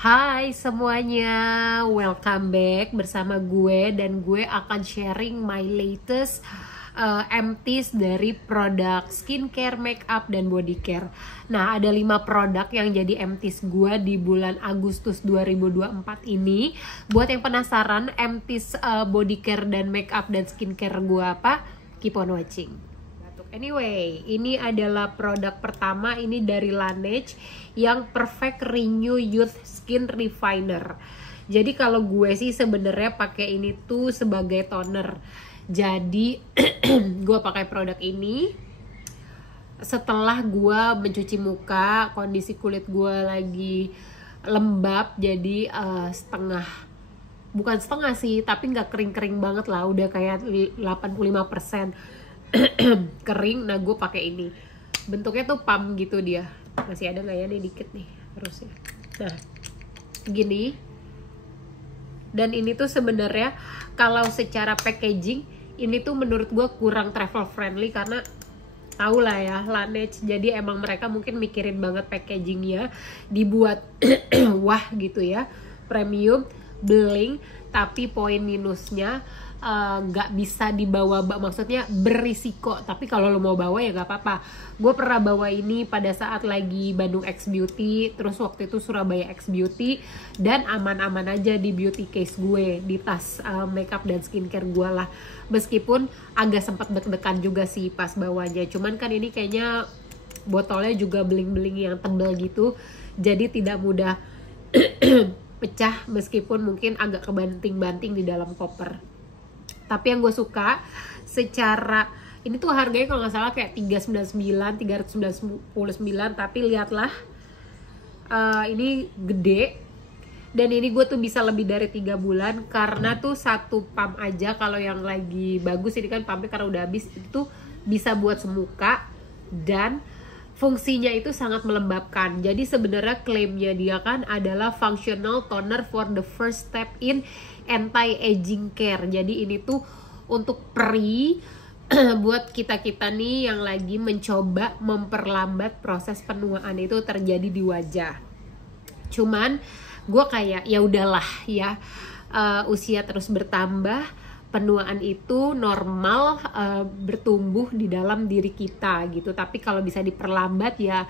Hai semuanya, welcome back bersama gue dan gue akan sharing my latest empties dari produk skincare, makeup, dan body care. Nah, ada 5 produk yang jadi empties gue di bulan Agustus 2024 ini. Buat yang penasaran empties body care dan makeup dan skincare gue apa? Keep on watching. Anyway, ini adalah produk pertama, ini dari Laneige yang Perfect Renew Youth Skin Refiner. Jadi kalau gue sih sebenarnya pakai ini tuh sebagai toner. Jadi gue pakai produk ini setelah gue mencuci muka, kondisi kulit gue lagi lembab, jadi bukan setengah sih, tapi nggak kering-kering banget lah, udah kayak 85% kering. Nah, gue pakai ini, bentuknya tuh pump gitu dia. Masih ada nggak ya nih, dikit nih harusnya. Nah, gini. Dan ini tuh sebenarnya kalau secara packaging ini tuh menurut gue kurang travel friendly, karena tau lah ya Laneige, jadi emang mereka mungkin mikirin banget packagingnya, dibuat wah gitu ya, premium, bling. Tapi poin minusnya nggak bisa dibawa, maksudnya berisiko. Tapi kalau lo mau bawa ya nggak apa-apa. Gue pernah bawa ini pada saat lagi Bandung X Beauty, terus waktu itu Surabaya X Beauty, dan aman-aman aja di beauty case gue, di tas makeup dan skincare gue lah. Meskipun agak sempat deg-degan juga sih pas bawanya, cuman kan ini kayaknya botolnya juga bling-bling yang tebal gitu, jadi tidak mudah pecah, meskipun mungkin agak kebanting-banting di dalam koper. Tapi yang gue suka secara ini tuh harganya kalau nggak salah kayak 399, tapi lihatlah ini gede, dan ini gue tuh bisa lebih dari 3 bulan karena tuh satu pump aja. Kalau yang lagi bagus ini kan pumpnya karena udah habis, itu bisa buat semuka dan fungsinya itu sangat melembabkan. Jadi sebenarnya klaimnya dia kan adalah functional toner for the first step in anti-aging care. Jadi ini tuh untuk buat kita-kita nih yang lagi mencoba memperlambat proses penuaan itu terjadi di wajah. Cuman gue kayak ya udahlah ya, usia terus bertambah, penuaan itu normal, bertumbuh di dalam diri kita gitu. Tapi kalau bisa diperlambat ya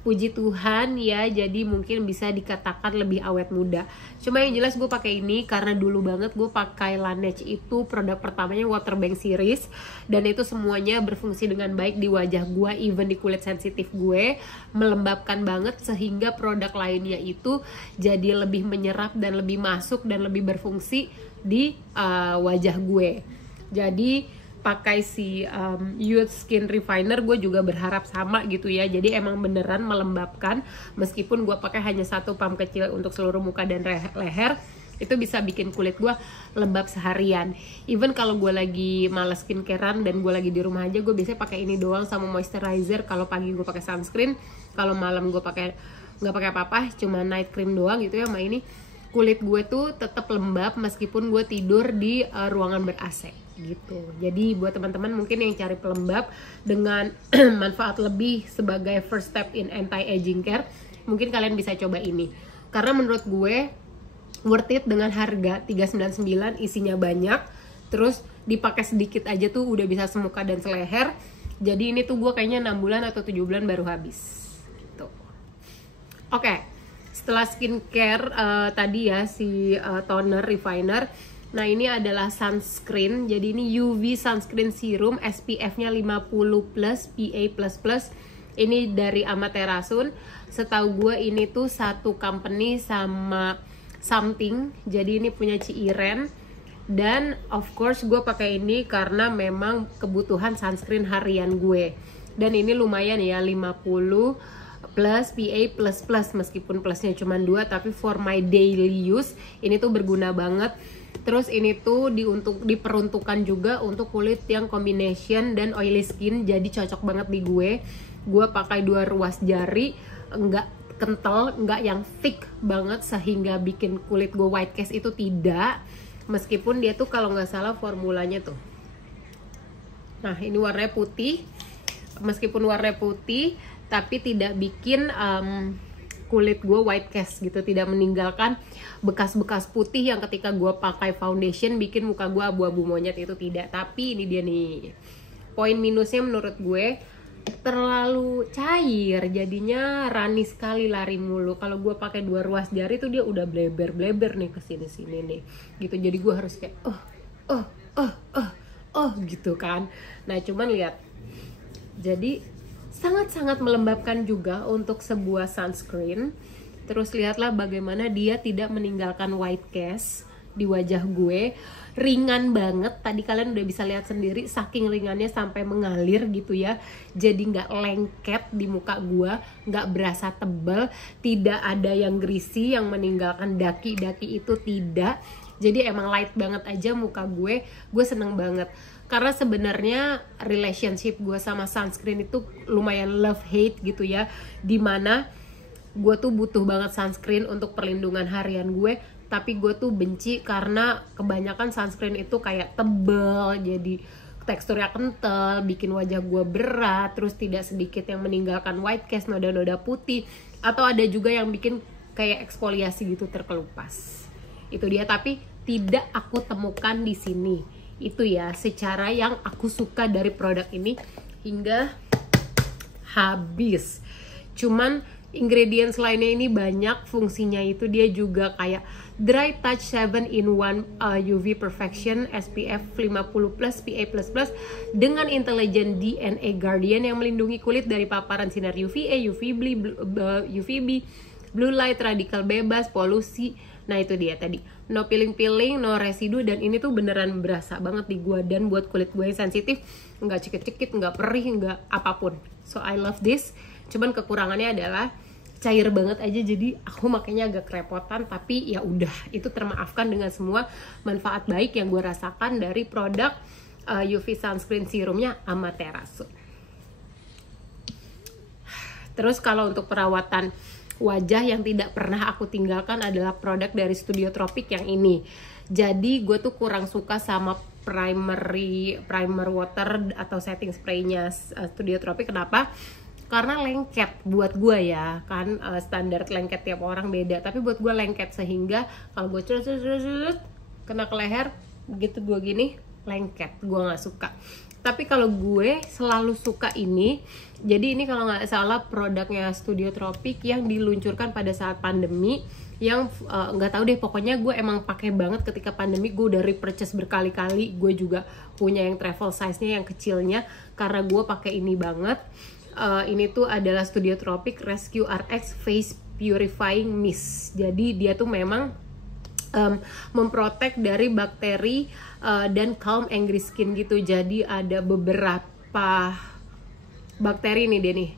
puji Tuhan ya, jadi mungkin bisa dikatakan lebih awet muda. Cuma yang jelas gue pakai ini karena dulu banget gue pakai Laneige, itu produk pertamanya Waterbank series, dan itu semuanya berfungsi dengan baik di wajah gue, even di kulit sensitif gue, melembabkan banget, sehingga produk lainnya itu jadi lebih menyerap dan lebih masuk dan lebih berfungsi di wajah gue. Jadi pakai si Youth Skin Refiner gue juga berharap sama gitu ya. Jadi emang beneran melembabkan, meskipun gue pakai hanya satu pump kecil untuk seluruh muka dan leher, itu bisa bikin kulit gue lembab seharian. Even kalau gue lagi malas skincarean dan gue lagi di rumah aja, gue biasanya pakai ini doang sama moisturizer. Kalau pagi gue pakai sunscreen, kalau malam gue nggak pakai apa-apa, cuma night cream doang gitu ya. Sama ini kulit gue tuh tetap lembab meskipun gue tidur di ruangan ber-AC gitu. Jadi buat teman-teman mungkin yang cari pelembab dengan manfaat lebih sebagai first step in anti-aging care, mungkin kalian bisa coba ini. Karena menurut gue worth it dengan harga 399, isinya banyak, terus dipakai sedikit aja tuh udah bisa semuka dan seleher. Jadi ini tuh gue kayaknya 6 bulan atau 7 bulan baru habis gitu. Oke. Setelah skincare tadi ya, si toner refiner. Nah, ini adalah sunscreen. Jadi ini UV sunscreen serum, SPF-nya 50+, PA++. Ini dari Amaterasun. Setahu gue ini tuh satu company sama Something. Jadi ini punya Ci Iren. Dan of course gue pakai ini karena memang kebutuhan sunscreen harian gue. Dan ini lumayan ya, 50+ PA++, meskipun plusnya cuma 2, tapi for my daily use ini tuh berguna banget. Terus ini tuh diperuntukkan juga untuk kulit yang combination dan oily skin, jadi cocok banget di gue. Gue pakai 2 ruas jari, nggak kental, nggak yang thick banget sehingga bikin kulit gue white cast, itu tidak. Meskipun dia tuh kalau nggak salah formulanya tuh, nah ini warnanya putih, meskipun warnanya putih tapi tidak bikin kulit gue white cast gitu, tidak meninggalkan bekas-bekas putih yang ketika gue pakai foundation bikin muka gue abu-abu monyet, itu tidak. Tapi ini dia nih poin minusnya menurut gue, terlalu cair, jadinya runny sekali, lari mulu. Kalau gue pakai 2 ruas jari tuh dia udah bleber nih ke sini-sini nih gitu, jadi gue harus kayak gitu kan. Nah cuman lihat, jadi sangat-sangat melembabkan juga untuk sebuah sunscreen. Terus lihatlah bagaimana dia tidak meninggalkan white cast di wajah gue. Ringan banget, tadi kalian udah bisa lihat sendiri, saking ringannya sampai mengalir gitu ya. Jadi nggak lengket di muka gue, nggak berasa tebal, tidak ada yang greasy yang meninggalkan daki-daki, itu tidak. Jadi emang light banget aja muka gue seneng banget. Karena sebenarnya relationship gue sama sunscreen itu lumayan love hate gitu ya, dimana gue tuh butuh banget sunscreen untuk perlindungan harian gue, tapi gue tuh benci karena kebanyakan sunscreen itu kayak tebel, jadi teksturnya kental, bikin wajah gue berat, terus tidak sedikit yang meninggalkan white cast, noda-noda putih, atau ada juga yang bikin kayak eksfoliasi gitu terkelupas. Itu dia, tapi tidak aku temukan di sini. Itu ya secara yang aku suka dari produk ini hingga habis. Cuman ingredients lainnya ini banyak, fungsinya itu dia juga kayak Dry Touch 7-in-1 UV Perfection SPF 50+, PA++ dengan intelijen DNA Guardian yang melindungi kulit dari paparan sinar UVA, UVB, blue light, radikal bebas, polusi. Nah itu dia tadi, no peeling-peeling, no residu, dan ini tuh beneran berasa banget di gua. Dan buat kulit gue yang sensitif, nggak cekit-cekit, nggak perih, nggak apapun. So I love this. Cuman kekurangannya adalah cair banget aja, jadi aku makanya agak kerepotan. Tapi ya udah, itu termaafkan dengan semua manfaat baik yang gue rasakan dari produk UV sunscreen serumnya Amaterasu. Terus kalau untuk perawatan wajah yang tidak pernah aku tinggalkan adalah produk dari Studio Tropic yang ini. Jadi gue tuh kurang suka sama primer water atau setting spraynya Studio Tropic. Kenapa? Karena lengket buat gue ya kan, standar lengket tiap orang beda, tapi buat gue lengket sehingga kalau gue kena ke leher begitu gue gini lengket, gue nggak suka. Tapi kalau gue selalu suka ini. Jadi ini kalau nggak salah produknya Studio Tropic yang diluncurkan pada saat pandemi, yang nggak tahu deh, pokoknya gue emang pakai banget ketika pandemi. Gue udah repurchase berkali-kali. Gue juga punya yang travel size-nya yang kecilnya karena gue pakai ini banget. Ini tuh adalah Studio Tropic Rescue RX Face Purifying Mist. Jadi dia tuh memang memprotek dari bakteri dan calm angry skin gitu. Jadi ada beberapa bakteri nih dia nih,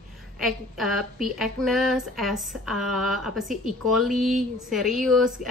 P. acnes, E. coli, cereus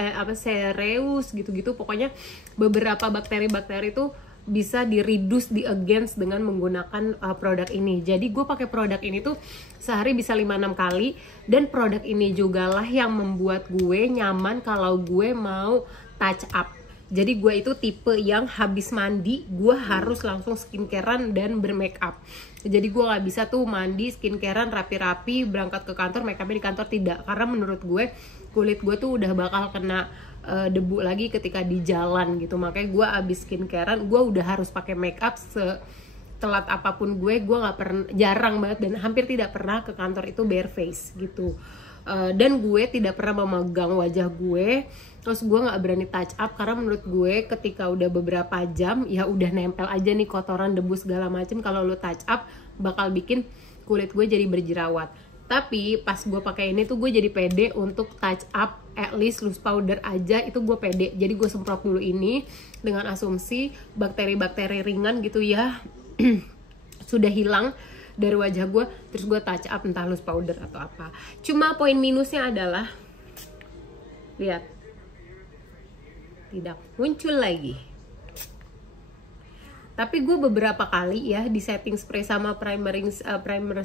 gitu-gitu. Pokoknya beberapa bakteri-bakteri itu bisa di-reduce, di-against dengan menggunakan produk ini. Jadi gue pakai produk ini tuh sehari bisa 5-6 kali. Dan produk ini juga lah yang membuat gue nyaman kalau gue mau touch up. Jadi gue itu tipe yang habis mandi gue harus langsung skincarean dan bermake up. Jadi gue gak bisa tuh mandi, skincarean, rapi-rapi, berangkat ke kantor, make upnya di kantor, tidak. Karena menurut gue kulit gue tuh udah bakal kena debu lagi ketika di jalan gitu. Makanya gue abis skincarean gue udah harus pakai make up setelat apapun gue gak pernah, jarang banget dan hampir tidak pernah ke kantor itu bare face gitu. Dan gue tidak pernah memegang wajah gue, terus gue gak berani touch up karena menurut gue ketika udah beberapa jam ya udah nempel aja nih kotoran, debu segala macem. Kalau lo touch up bakal bikin kulit gue jadi berjerawat. Tapi pas gue pakai ini tuh gue jadi pede untuk touch up, at least loose powder aja itu gue pede. Jadi gue semprot dulu ini dengan asumsi bakteri-bakteri ringan gitu ya sudah hilang dari wajah gue, terus gue touch up entah loose powder atau apa. Cuma poin minusnya adalah, lihat, tidak muncul lagi. Tapi gue beberapa kali ya di setting spray sama primer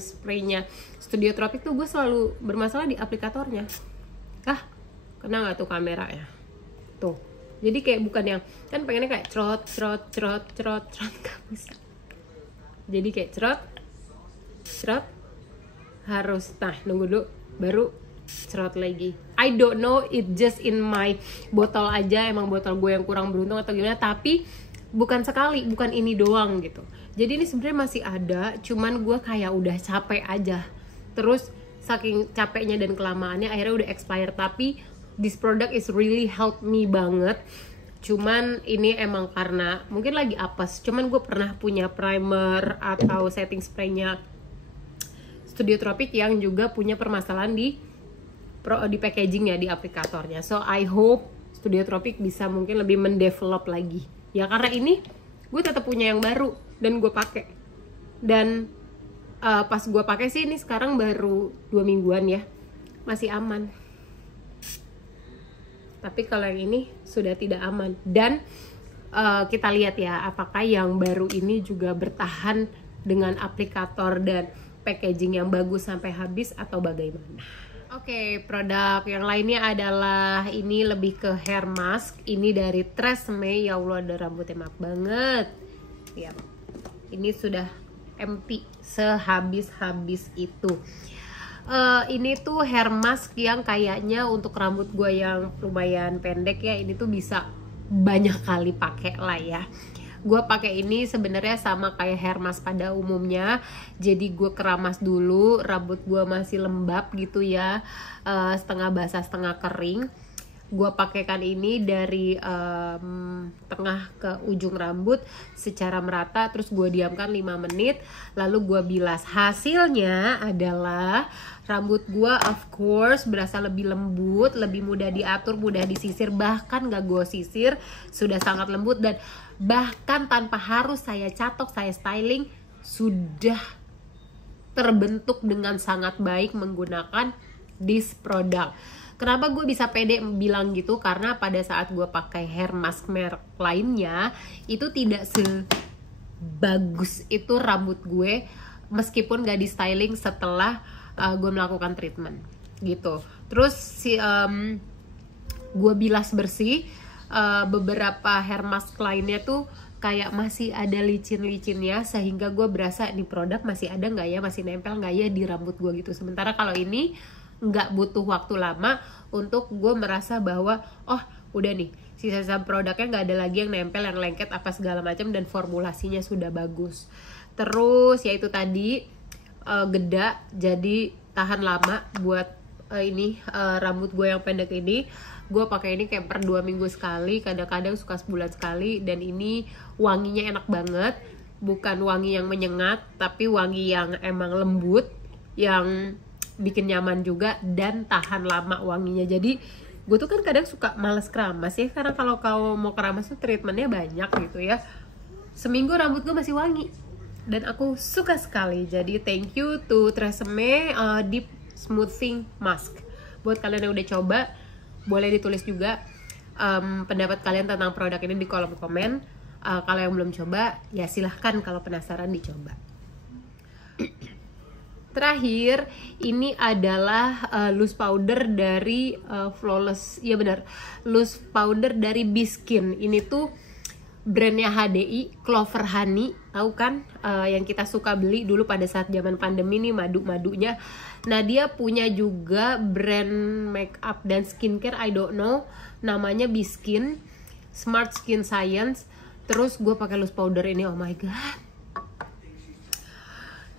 spraynya Studio Tropic tuh gue selalu bermasalah di aplikatornya. Kena nggak tuh kamera ya? Tuh, jadi kayak bukan yang, kan pengennya kayak cerot gak bisa. Jadi kayak cerot harus, nunggu dulu baru Cerot lagi. I don't know, it just in my botol aja, emang botol gue yang kurang beruntung atau gimana, tapi bukan sekali, bukan ini doang gitu. Jadi ini sebenarnya masih ada, cuman gue kayak udah capek aja. Terus saking capeknya dan kelamaannya akhirnya udah expire. Tapi this product is really help me banget. Cuman ini emang karena mungkin lagi apes. Cuman gue pernah punya primer atau setting spraynya Studio Tropic yang juga punya permasalahan di packagingnya, di aplikatornya. So I hope Studio Tropic bisa mungkin lebih mendevelop lagi. Ya karena ini gue tetap punya yang baru dan gue pakai. Dan pas gue pakai sih ini sekarang baru 2 mingguan ya, masih aman. Tapi kalau yang ini sudah tidak aman. Dan kita lihat ya apakah yang baru ini juga bertahan dengan aplikator dan packaging yang bagus sampai habis atau bagaimana. Oke, produk yang lainnya adalah ini lebih ke hair mask. Ini dari Tresemme. Ya Allah, ada rambutnya maaf banget. Ya, ini sudah empty sehabis-habis itu. Ini tuh hair mask yang kayaknya untuk rambut gue yang lumayan pendek ya, ini tuh bisa banyak kali pakai lah ya. Gue pakai ini sebenarnya sama kayak hair mask pada umumnya. Jadi gue keramas dulu, rambut gue masih lembab gitu ya, setengah basah setengah kering. Gue pakaikan ini dari tengah ke ujung rambut secara merata, terus gue diamkan 5 menit, lalu gue bilas. Hasilnya adalah rambut gue of course berasa lebih lembut, lebih mudah diatur, mudah disisir. Bahkan gak gue sisir, sudah sangat lembut. Dan bahkan tanpa harus saya catok, saya styling, sudah terbentuk dengan sangat baik menggunakan this product. Kenapa gue bisa pede bilang gitu? Karena pada saat gue pakai hair mask merek lainnya, itu tidak sebagus itu rambut gue, meskipun gak di styling setelah gue melakukan treatment gitu. Terus gue bilas bersih. Beberapa hair mask lainnya tuh kayak masih ada licin-licinnya, sehingga gue berasa ini produk masih ada nggak ya, masih nempel nggak ya di rambut gue gitu. Sementara kalau ini nggak butuh waktu lama untuk gue merasa bahwa oh udah nih sisa-sisa produknya nggak ada lagi yang nempel, yang lengket apa segala macam, dan formulasinya sudah bagus. Terus yaitu tadi geda, jadi tahan lama buat rambut gue yang pendek ini. Gue pakai ini kayak per 2 minggu sekali, kadang-kadang suka sebulan sekali. Dan ini wanginya enak banget, bukan wangi yang menyengat, tapi wangi yang emang lembut, yang bikin nyaman juga dan tahan lama wanginya. Jadi gue tuh kan kadang suka males keramas ya, karena kalau kau mau keramas tuh treatmentnya banyak gitu ya. Seminggu rambut gue masih wangi dan aku suka sekali. Jadi thank you to Tresemme Deep Smoothing Mask. Buat kalian yang udah coba, boleh ditulis juga pendapat kalian tentang produk ini di kolom komen. Kalau yang belum coba, ya silahkan kalau penasaran dicoba. Terakhir, ini adalah loose powder dari Flawless. Iya benar, loose powder dari Biskin. Ini tuh brandnya HDI, Clover Honey, tahu kan? Yang kita suka beli dulu pada saat zaman pandemi nih, madu-madunya. Nah, dia punya juga brand makeup dan skincare, I don't know, namanya Biskin, Smart Skin Science. Terus gue pakai loose powder ini, oh my god.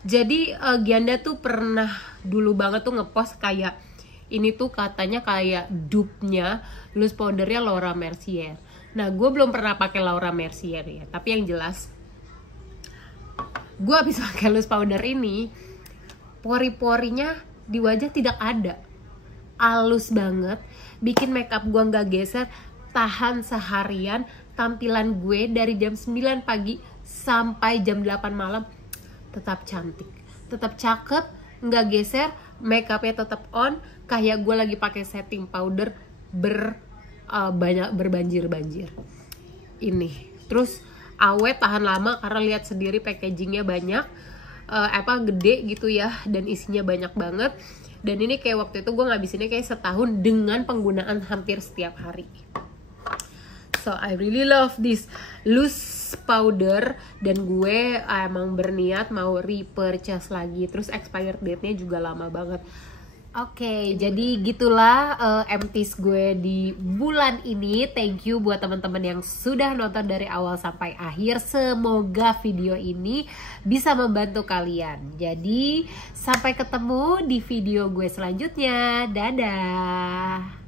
Jadi Gianda tuh pernah dulu banget tuh ngepost kayak ini tuh katanya kayak dupe-nya loose powdernya Laura Mercier. Nah, gue belum pernah pakai Laura Mercier ya, tapi yang jelas gue habis pakai loose powder ini, pori-porinya di wajah tidak ada, halus banget, bikin makeup gue nggak geser, tahan seharian. Tampilan gue dari jam 9 pagi sampai jam 8 malam tetap cantik, tetap cakep, nggak geser, makeupnya tetap on, kayak gue lagi pakai setting powder banyak berbanjir-banjir ini. Terus awet, tahan lama, karena lihat sendiri packagingnya banyak, gede gitu ya, dan isinya banyak banget. Dan ini kayak waktu itu gue ngabisinnya kayak setahun dengan penggunaan hampir setiap hari. So I really love this loose powder, dan gue emang berniat mau repurchase lagi. Terus expired date-nya juga lama banget. Oke, jadi gitulah empties gue di bulan ini. Thank you buat teman-teman yang sudah nonton dari awal sampai akhir. Semoga video ini bisa membantu kalian. Jadi sampai ketemu di video gue selanjutnya. Dadah.